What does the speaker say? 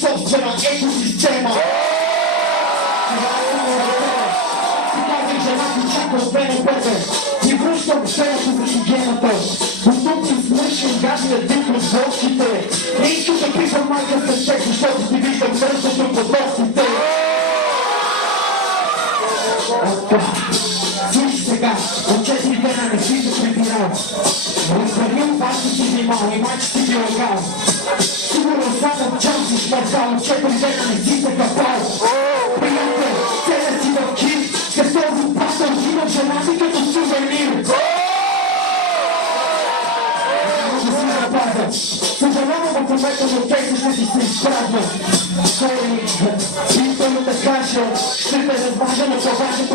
собствена екосистема. Ти казах, че една чака от БНП и връщам сцената за хигиената. Оттук си смършен гадния дик от вълчите. Не искам да пипам майка с чек, защото си виждам мърсото под ногтите. Слушай сега, от 4 дена не си се прибирал. Разправил баща си внимал и майче си ги лъгал. Сигурно само чам си шмъркал, от 4 дена не си се капал. Приятел, целя си в кин, с този патъл взимам жена си като сувенир. Съжалявам, ако момента на тези ще си се изпразва. Искам да кажа, ще те разважа на това вашето